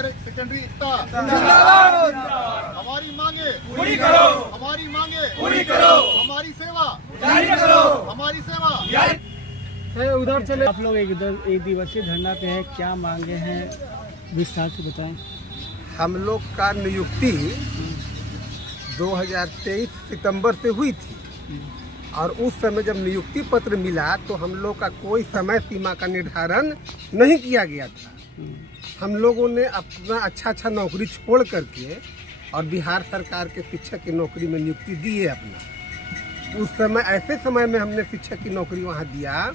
Higher secondary एकता हमारी मांगे पूरी करो, हमारी मांगे पूरी करो, हमारी सेवा जारी करो, हमारी सेवा उधर चले। आप लोग एक दिवसीय धरना पे हैं, क्या मांगे हैं विस्तार से बताएं। हम लोग का नियुक्ति 2023 सितंबर से हुई थी और उस समय जब नियुक्ति पत्र मिला तो हम लोग का कोई समय सीमा का निर्धारण नहीं किया गया था। हम लोगों ने अपना अच्छा नौकरी छोड़ करके और बिहार सरकार के शिक्षक की नौकरी में नियुक्ति दी है अपना। उस समय ऐसे समय में हमने शिक्षक की नौकरी वहाँ दिया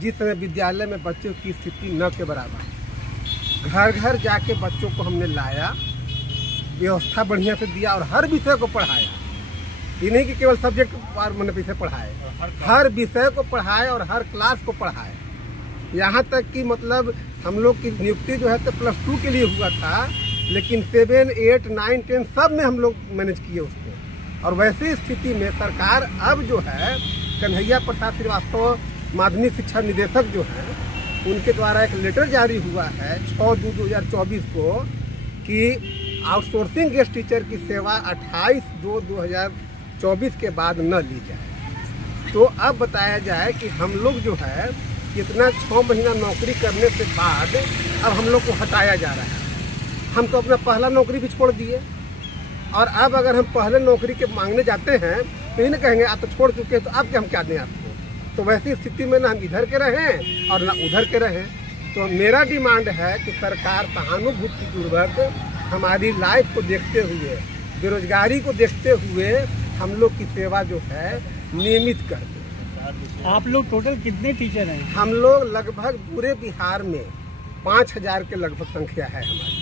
जिस समय विद्यालय में बच्चों की स्थिति न के बराबर। घर घर जाके बच्चों को हमने लाया, व्यवस्था बढ़िया से दिया और हर विषय को पढ़ाया। ये नहीं कि केवल सब्जेक्ट पर मैंने पीछे पढ़ाए, हर विषय को पढ़ाए और हर क्लास को पढ़ाए। यहाँ तक कि मतलब हम लोग की नियुक्ति जो है तो +2 के लिए हुआ था, लेकिन 7, 8, 9, 10 सब में हम लोग मैनेज किए उसको। और वैसी स्थिति में सरकार अब जो है कन्हैया प्रसाद श्रीवास्तव माध्यमिक शिक्षा निदेशक जो है उनके द्वारा एक लेटर जारी हुआ है 6/2/2024 को कि आउटसोर्सिंग गेस्ट टीचर की सेवा 28/2/2024 के बाद न ली जाए। तो अब बताया जाए कि हम लोग जो है इतना 6 महीना नौकरी करने के बाद अब हम लोग को हटाया जा रहा है। हम तो अपना पहला नौकरी भी छोड़ दिए और अब अगर हम पहले नौकरी के मांगने जाते हैं तो इन्हें कहेंगे आप तो छोड़ चुके हैं तो अब क्या हम क्या दें आपको। तो वैसी स्थिति में ना हम इधर के रहें और ना उधर के रहें। तो मेरा डिमांड है कि सरकार सहानुभूतिपूर्वक हमारी लाइफ को देखते हुए, बेरोजगारी को देखते हुए हम लोग की सेवा जो है नियमित कर दे। आप लोग टोटल कितने टीचर हैं? हम लोग लगभग पूरे बिहार में 5000 के लगभग संख्या है हमारी।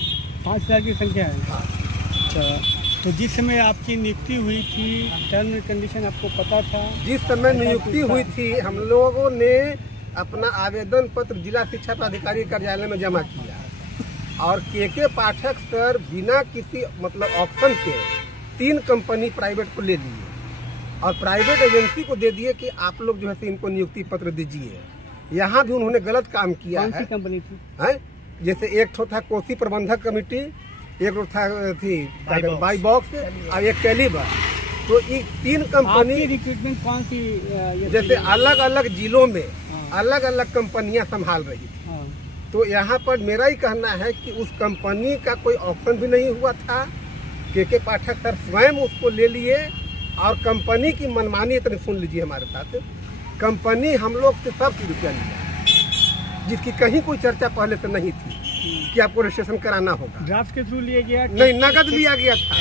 5000 की संख्या है। हाँ। अच्छा, तो जिस समय आपकी नियुक्ति हुई थी टर्म एंड कंडीशन आपको पता था? जिस समय नियुक्ति हुई थी हम लोगों ने अपना आवेदन पत्र जिला शिक्षा पदाधिकारी कार्यालय में जमा किया और के पाठक सर बिना किसी मतलब ऑप्शन के 3 कंपनी प्राइवेट को ले लिए और प्राइवेट एजेंसी को दे दिए कि आप लोग जो है इनको नियुक्ति पत्र दीजिए। यहाँ भी उन्होंने गलत काम किया है। कौन सी कंपनी थी? है जैसे एक ठो था कोसी प्रबंधक कमेटी, एक था थी बाई बॉक्स और एक कैलिबर। तो ये 3 कंपनी रिक्रूटमेंट कौन सी जैसे अलग अलग जिलों में अलग अलग कंपनियां संभाल रही थी। तो यहाँ पर मेरा ही कहना है कि उस कंपनी का कोई ऑप्शन भी नहीं हुआ था। के पाठक सर स्वयं उसको ले लिए और कंपनी की मनमानी इतनी सुन लीजिए हमारे साथ। कंपनी हम लोग से 100 रुपया लिया जिसकी कहीं कोई चर्चा पहले से नहीं थी कि आपको रजिस्ट्रेशन कराना होगा। ड्राफ्ट के थ्रू लिया गया? नहीं, नगद लिया गया था।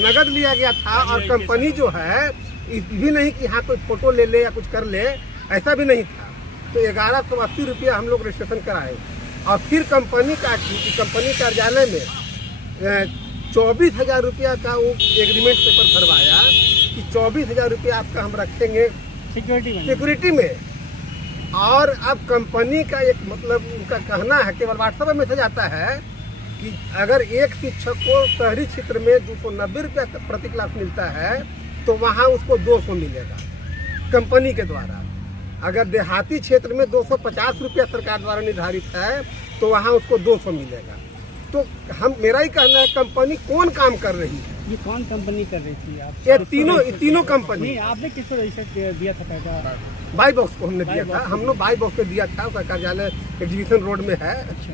नगद लिया गया था और कंपनी जो है भी नहीं कि हाँ कोई फोटो ले ले या कुछ कर ले, ऐसा भी नहीं था। तो 1180 रुपया हम लोग रजिस्ट्रेशन कराए और फिर कंपनी कार्यालय में 24,000 रुपया का वो एग्रीमेंट पेपर भरवाया कि 24,000 रुपया आपका हम रखेंगे सिक्योरिटी में। और अब कंपनी का एक मतलब उनका कहना है, केवल व्हाट्सएप में मैसेज आता है कि अगर एक शिक्षक को शहरी क्षेत्र में 290 रुपया प्रति क्लास मिलता है तो वहाँ उसको 200 मिलेगा कंपनी के द्वारा। अगर देहाती क्षेत्र में 250 रुपया सरकार द्वारा निर्धारित है तो वहाँ उसको 200 मिलेगा। तो मेरा ही कहना है कंपनी कौन काम कर रही है? ये कौन कंपनी कर रही थी? आप ये तीनों कंपनी। आपने किसको रजिस्टर दिया था पैसा? बाई बॉक्स को हमने दिया था। हम लोग बाई बॉक्स पे दिया था। उसका कार्यालय एग्जीबिशन रोड में है। अच्छा।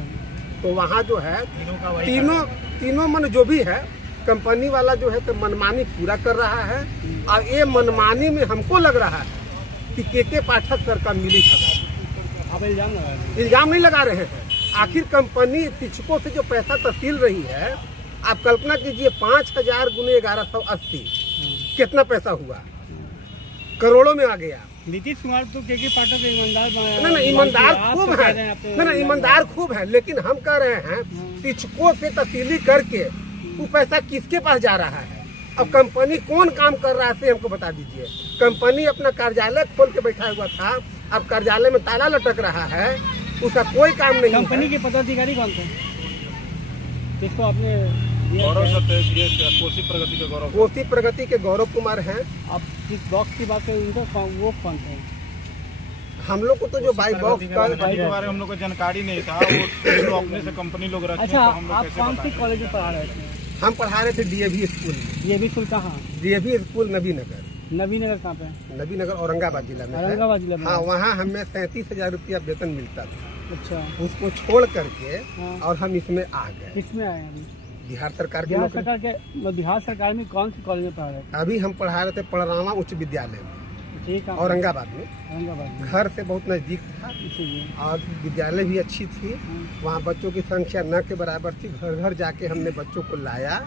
तो वहाँ जो है तीनों मन जो भी है कंपनी वाला जो है तो मनमानी पूरा कर रहा है और ये मनमानी में हमको लग रहा है कि के पाठक सर का मिली था। आप इल्जाम नहीं लगा रहे हैं। आखिर कंपनी शिक्षकों से जो पैसा तहसील रही है, आप कल्पना कीजिए 5000 गुने 1180 कितना पैसा हुआ? करोड़ों में आ गया। नीतीश कुमार तो के पाठक ईमानदार ईमानदार खूब है, ईमानदार खूब है, लेकिन हम कह रहे हैं शिक्षकों से तहसीली करके वो पैसा किसके पास जा रहा है? अब कंपनी कौन काम कर रहा है हमको बता दीजिए। कंपनी अपना कार्यालय खोल के बैठा हुआ था, अब कार्यालय में ताला लटक रहा है, उसका कोई काम नहीं। कंपनी के पदाधिकारी कौन थे? जिसको आपने कोसी प्रगति के गौरव कुमार हैं। आप जिस बॉक्स की बात करें वो कौन थे? हम लोग को तो जो बाई बॉक्स का के बारे में हम लोग को जानकारी नहीं था, वो अपने से कंपनी लोग रखे। अच्छा, तो हम लोग आप कैसे कौन सी बताएं? कॉलेज में पढ़ा रहे थे? हम पढ़ा रहे थे डीएवी स्कूल में। ये भी स्कूल कहाँ? डीएवी स्कूल नबी नगर। नबी नगर कहाँ पे है? नबी नगर औरंगाबाद जिला में है। औरंगाबाद जिला में? हाँ, वहाँ हमें 37,000 रुपया वेतन मिलता था। अच्छा, उसको छोड़ करके हाँ। और हम इसमें आ गए। किसमें आए अभी? बिहार सरकार की बिहार नौकरी। सरकार के, बिहार सरकार में कौन सी कॉलेज में पढ़ा रहे थे? अभी हम पढ़ा रहे थे पड़रावा उच्च विद्यालय में, ठीक है, औरंगाबाद में। औरंगाबाद में। घर से बहुत नजदीक था इसीलिए और विद्यालय भी अच्छी थी। वहाँ बच्चों की संख्या न के बराबर थी। घर घर जाके हमने बच्चों को लाया।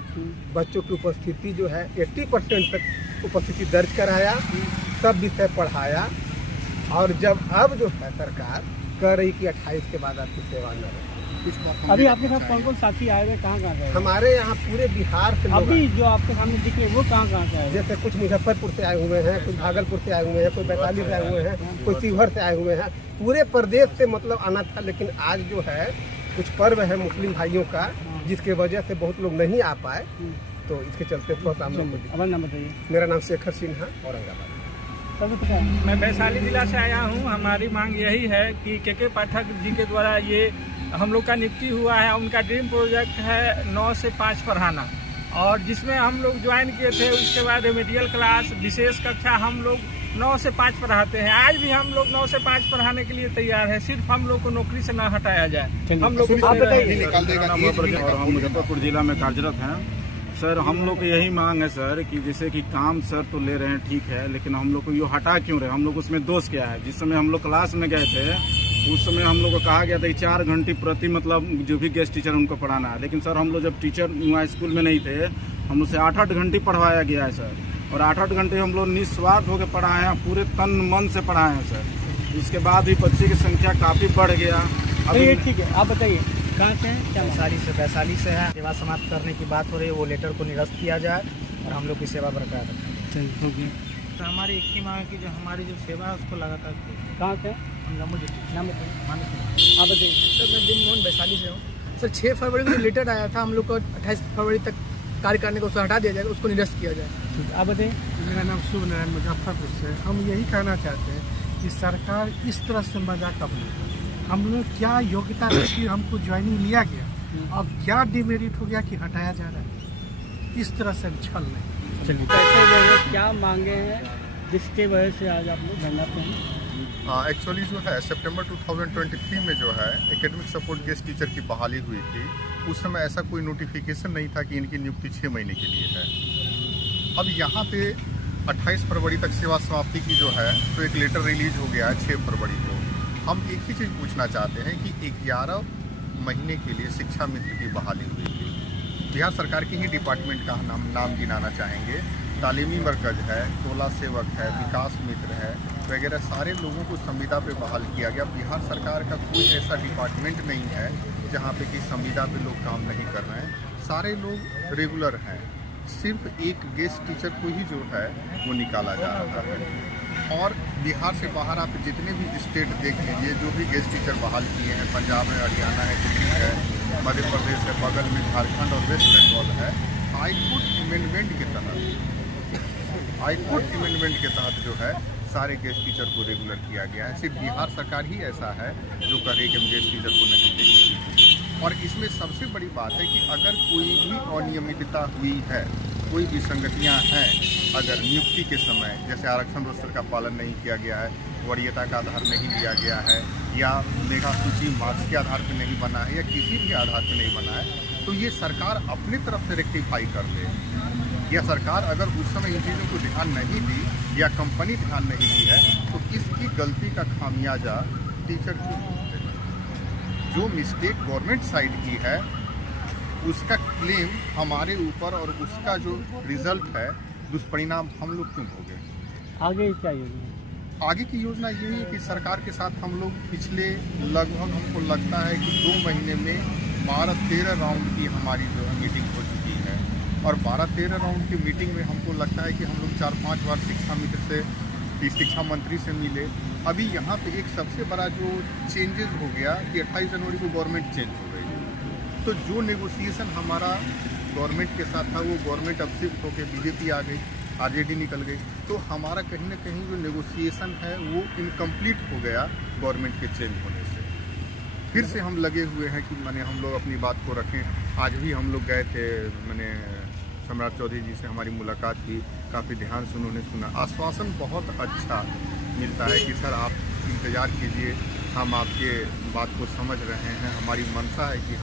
बच्चों की उपस्थिति जो है 80% तक उपस्थिति दर्ज कराया, सब विषय पढ़ाया। और जब अब जो है सरकार कह रही कि 28 के बाद आपकी सेवा न रहे। अभी आपके साथ कौन कौन साथी आए हुए, कहाँ कहाँ गए? हमारे यहाँ पूरे बिहार से लोग अभी जो आपके सामने दिखे वो कहाँ कहाँ से आए हुए? जैसे कुछ मुजफ्फरपुर से आए हुए हैं, कुछ भागलपुर से आए हुए हैं, कोई वैशाली से आए हुए हैं, कोई शिवहर से आए हुए हैं। पूरे प्रदेश से मतलब आना था, लेकिन आज जो है कुछ पर्व है मुस्लिम भाइयों का, जिसके वजह से बहुत लोग नहीं आ पाए, तो इसके चलते थोड़ा हम लोग। अपना नाम बताइए। मेरा नाम शेखर सिन्हा, औरंगाबाद। सबसे पता है? मैं वैशाली जिला से आया हूँ। हमारी मांग यही है कि के पाठक जी के द्वारा ये हम लोग का नियुक्ति हुआ है। उनका ड्रीम प्रोजेक्ट है 9 से 5 पढ़ाना, और जिसमें हम लोग ज्वाइन किए थे। उसके बाद रेमेडियल क्लास, विशेष कक्षा हम लोग 9 से 5 पढ़ाते हैं। आज भी हम लोग 9 से 5 पढ़ाने के लिए तैयार है। सिर्फ हम लोग को नौकरी से न हटाया जाए। हम लोग आप बताइए। मेरा नाम है प्रदीप और हम मुजफ्फरपुर जिला में कार्यरत हैं। सर, हम लोग को यही मांग है सर कि जैसे कि काम सर तो ले रहे हैं, ठीक है, लेकिन हम लोग को ये हटा क्यों रहे? हम लोग उसमें दोष क्या है? जिस समय हम लोग क्लास में गए थे, उस समय हम लोग को कहा गया था कि 4 घंटे प्रति मतलब जो भी गेस्ट टीचर उनको पढ़ाना है। लेकिन सर हम लोग जब टीचर वहाँ स्कूल में नहीं थे, हम लोग से 8-8 घंटे पढ़वाया गया है सर। और 8-8 घंटे हम लोग निस्वार्थ होकर पढ़ाए हैं, पूरे तन मन से पढ़ाए हैं सर। इसके बाद भी बच्चे की संख्या काफ़ी बढ़ गया। अभी ठीक है, आप बताइए कहाँ से हैं? क्या वैशाली से है। सेवा समाप्त करने की बात हो रही है, वो लेटर को निरस्त किया जाए और हम लोग की सेवा बरकरार रखें। तो हमारी एक ही मांग है कि जो हमारी जो सेवा है उसको लगातार कहाँ से? नाम बताइए। आप बताइए। सर, मैं दिन मोहन वैशाली से हूँ। सर, 6 फरवरी को जो लेटर आया था, हम लोग को 28 फरवरी तक कार्य करने को उसको हटा दिया जाएगा, उसको निरस्त किया जाए। आप बताइए। मेरा नाम शुभ नारायण मुजफ्फरपुर से। हम यही कहना चाहते हैं कि सरकार इस तरह से मजाक अब नहीं करे। हम लोग क्या योग्यता थी, हमको ज्वाइनिंग लिया गया, अब क्या डिमेरिट हो गया कि हटाया जा रहा है? इस तरह से छल नहीं। चलिए, कैसे जो है क्या मांगे हैं जिसके वजह से आज आप लोग धरना पे हैं? एक्चुअली जो है सितंबर 2023 में जो है एकेडमिक सपोर्ट गेस्ट टीचर की बहाली हुई थी। उस समय ऐसा कोई नोटिफिकेशन नहीं था कि इनकी नियुक्ति 6 महीने के लिए है। अब यहाँ पे 28 फरवरी तक सेवा समाप्ति की जो है तो एक लेटर रिलीज हो गया है 6 फरवरी को। हम एक ही चीज़ पूछना चाहते हैं कि 11 महीने के लिए शिक्षा मित्र की बहाली हुई थी। बिहार सरकार के ही डिपार्टमेंट का नाम गिनाना चाहेंगे। तालीमी मरकज है, टोला सेवक है, विकास मित्र है, वगैरह सारे लोगों को संविदा पे बहाल किया गया। बिहार सरकार का कोई ऐसा डिपार्टमेंट नहीं है जहाँ पे कि संविदा पे लोग काम नहीं कर रहे हैं। सारे लोग रेगुलर हैं। सिर्फ एक गेस्ट टीचर को ही जो है वो निकाला जा रहा है। और बिहार से बाहर आप जितने भी स्टेट देख लीजिए, जो भी गेस्ट टीचर बहाल किए हैं, पंजाब है, हरियाणा है, दिल्ली है, मध्य प्रदेश है, बगल में झारखंड और वेस्ट बंगाल है। हाईकोर्ट अमेंडमेंट के तहत जो है सारे गेस्ट टीचर को रेगुलर किया गया है। सिर्फ बिहार सरकार ही ऐसा है जो कह रही है कि हम गेस्ट टीचर को नहीं देंगे। और इसमें सबसे बड़ी बात है कि अगर कोई भी अनियमितता हुई है, कोई भी संगतियां हैं, अगर नियुक्ति के समय जैसे आरक्षण रोस्टर का पालन नहीं किया गया है, वरीयता का आधार नहीं लिया गया है, या मेगा सूची मार्क्स के आधार पर नहीं बना है, या किसी भी आधार पर नहीं बना है, तो ये सरकार अपनी तरफ से रेक्टिफाई कर दे। या सरकार अगर उस समय इन चीज़ों को ध्यान नहीं दी या कंपनी ध्यान नहीं दी है, तो इसकी गलती का खामियाजा टीचर क्यों भुगते? जो मिस्टेक गवर्नमेंट साइड की है उसका क्लेम हमारे ऊपर, और उसका जो रिजल्ट है दुष्परिणाम हम लोग क्यों भोगे? आगे क्या योजना? आगे की योजना यही है कि सरकार के साथ हम लोग पिछले लगभग हमको लगता है कि 2 महीने में 12-13 राउंड की हमारी जो मीटिंग हो चुकी है। और 12-13 राउंड की मीटिंग में हमको लगता है कि हम लोग 4-5 बार शिक्षा मित्र से, शिक्षा मंत्री से मिले। अभी यहाँ पे एक सबसे बड़ा जो चेंजेस हो गया कि 28 जनवरी को गवर्नमेंट चेंज हो गई। तो जो नेगोशिएशन हमारा गवर्नमेंट के साथ था वो गवर्नमेंट अब शिफ्ट होकर बीजेपी आ गई, आरजेडी निकल गई। तो हमारा कहीं ना कहीं जो नेगोशिएशन है वो इनकम्प्लीट हो गया गवर्नमेंट के चेंज होने से। फिर से हम लगे हुए हैं कि माने हम लोग अपनी बात को रखें। आज भी हम लोग गए थे, मैंने सम्राट चौधरी जी से हमारी मुलाकात की, काफ़ी ध्यान से उन्होंने सुना। आश्वासन बहुत अच्छा मिलता है कि सर आप इंतज़ार कीजिए, हम आपके बात को समझ रहे हैं। हमारी मंशा है कि